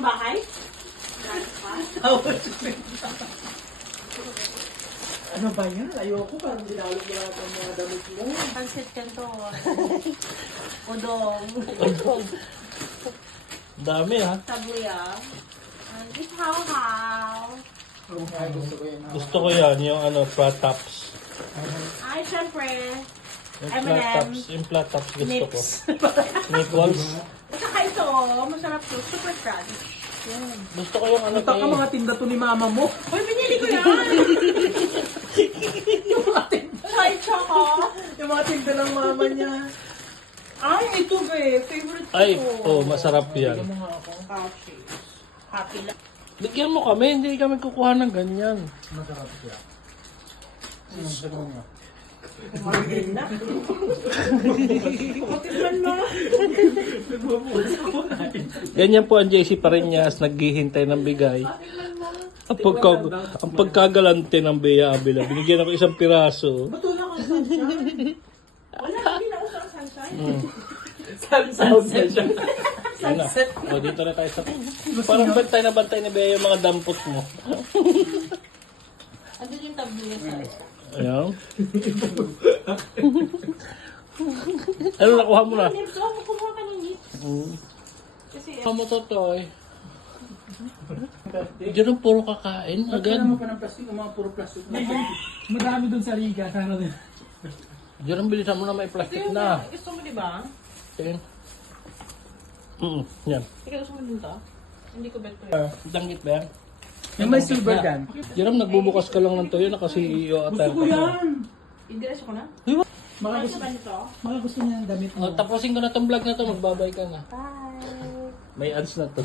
ng bahay? Ano ba yan? Ayoko parang dinalog na lahat ng mga damit mo. Pansit canton. Udong. Dami ha. Sabuya. Itaw-haw. Ay, gusto ko yan. Gusto ko yan, yung ano, flat tops. Ay, syempre. Yung M&M. flat tops, yung flat tops gusto ko. Nips. Nipples. Saka ito, masarap to. Super crunch. Gusto ko yung ano Punta ka mga tinda to ni mama mo. Uy, pinili ko yan! Yung mga tinda. Ay, choco. Yung mga tinda ng mama niya. Ay, ito be. Favorite ko. Ay, oh, masarap yan. Tignan mo nga ako. Happy. Happy lang. Bigyan mo kami, hindi kami kukuha ng ganyan. Masarap siya. Tignan mo nga. Martin na. Kukutisman mo. Ganyan po ang JC Pareñas, naghihintay ng bigay. Ang pagkagalante ng Bea Abila, binigyan ako isang piraso. Ba't wala kang sunshine? Wala, hindi na usang sunshine. Sunset. Yan na. O, dito na tayo sa... Parang bantay na Bea yung mga dampot mo. Andun yung tablo niya sa isa. Ayan. Ano, nakuha mo na? Nips, oh, kumuha ka ng nips. Kasi, Nakuha mo to, Toy. Diyan ang puro kakain. Ba't Agad. kailangan mo pa ng plastic o mga puro plastic? Madami dun sa Riga. Sana din. Diyan ang bilisan mo na may ito plastic yung na. gusto mo, di ba? Tingin. Yan. Ikaw gusto mo dun to? Hindi ko bet ko yun. Danggit ba yan? Yung may silver dyan. Diyan nagbubukas ka lang ng toyo na kasi iyo at Gusto ko yan. Indiretso ko na? Mga Ano gusto, ba nito? mga gusto niya ng damit mo. Tapusin ko na tong vlog na to, magbabay ka na. Bye! May ads na to.